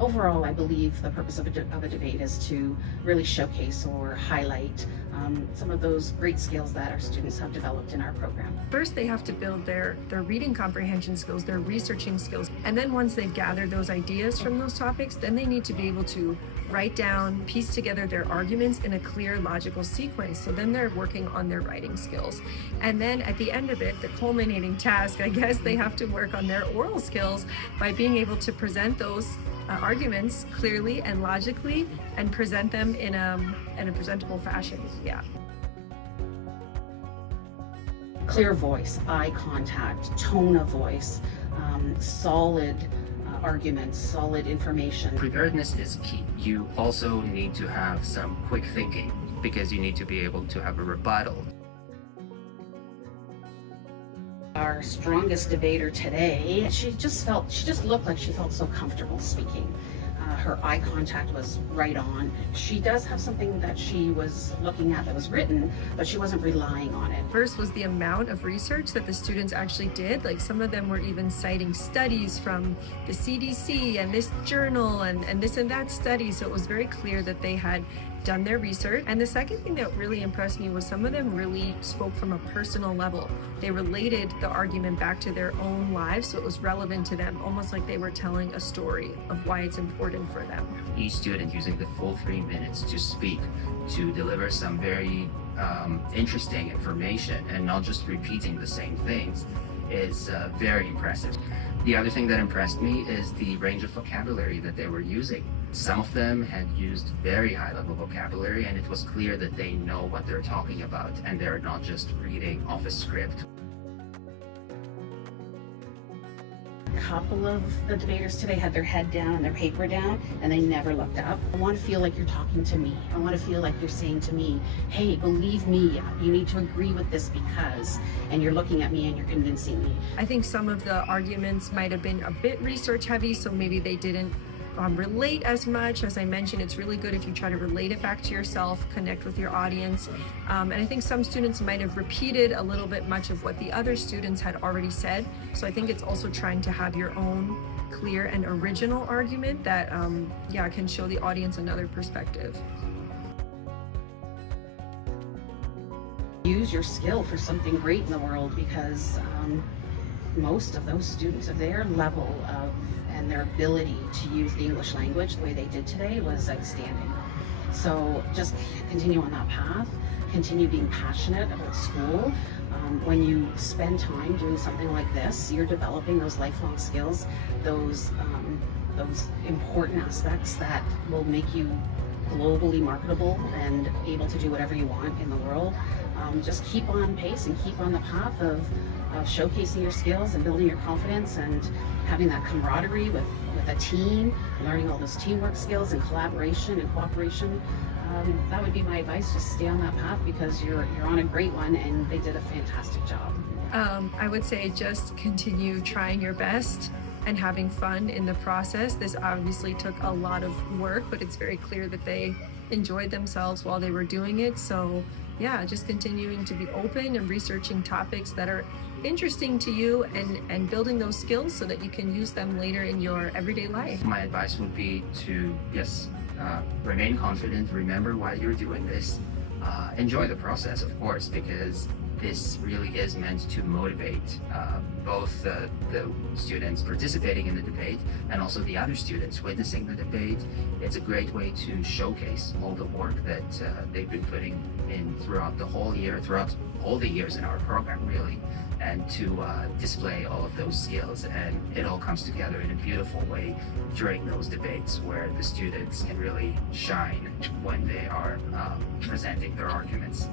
Overall, I believe the purpose of a debate is to really showcase or highlight some of those great skills that our students have developed in our program. First, they have to build their reading comprehension skills, their researching skills, and then once they've gathered those ideas from those topics, then they need to be able to write down, piece together their arguments in a clear, logical sequence. So then they're working on their writing skills. And then at the end of it, the culminating task, I guess, they have to work on their oral skills by being able to present those arguments clearly and logically and present them in a presentable fashion. Yeah. Clear voice, eye contact, tone of voice, solid arguments, solid information. Preparedness is key. You also need to have some quick thinking because you need to be able to have a rebuttal. Our strongest debater today, she just looked like she felt so comfortable speaking. Her eye contact was right on. She does have something that she was looking at that was written, but she wasn't relying on it. First was the amount of research that the students actually did. Like some of them were even citing studies from the CDC and this journal and this and that study. So it was very clear that they had done their research. And the second thing that really impressed me was some of them really spoke from a personal level. They related the argument back to their own lives, so it was relevant to them, almost like they were telling a story of why it's important for them. Each student using the full 3 minutes to speak, to deliver some very interesting information and not just repeating the same things is very impressive. The other thing that impressed me is the range of vocabulary that they were using. Some of them had used very high-level vocabulary, and it was clear that they know what they're talking about and they're not just reading off a script. A couple of the debaters today had their head down and their paper down, and they never looked up. I want to feel like you're talking to me. I want to feel like you're saying to me, hey, believe me, you need to agree with this because, and you're looking at me and you're convincing me. I think some of the arguments might have been a bit research heavy, so maybe they didn't relate as much. As I mentioned, it's really good if you try to relate it back to yourself, connect with your audience. And I think some students might have repeated a little bit much of what the other students had already said. So I think it's also trying to have your own clear and original argument that can show the audience another perspective. Use your skill for something great in the world, because most of those students of their level of and their ability to use the English language the way they did today was outstanding. So just continue on that path, continue being passionate about school. When you spend time doing something like this, you're developing those lifelong skills, those important aspects that will make you globally marketable and able to do whatever you want in the world. Just keep on pace and keep on the path of showcasing your skills and building your confidence and having that camaraderie with a team, learning all those teamwork skills and collaboration and cooperation. That would be my advice. Just stay on that path because you're on a great one, and they did a fantastic job. I would say just continue trying your best and having fun in the process. This obviously took a lot of work, but it's very clear that they enjoyed themselves while they were doing it. So yeah, just continuing to be open and researching topics that are interesting to you and building those skills so that you can use them later in your everyday life. My advice would be to, remain confident, remember why you're doing this, enjoy the process, of course, because this really is meant to motivate both the students participating in the debate and also the other students witnessing the debate. It's a great way to showcase all the work that they've been putting in throughout the whole year, throughout all the years in our program, really, and to display all of those skills. And it all comes together in a beautiful way during those debates where the students can really shine when they are presenting their arguments.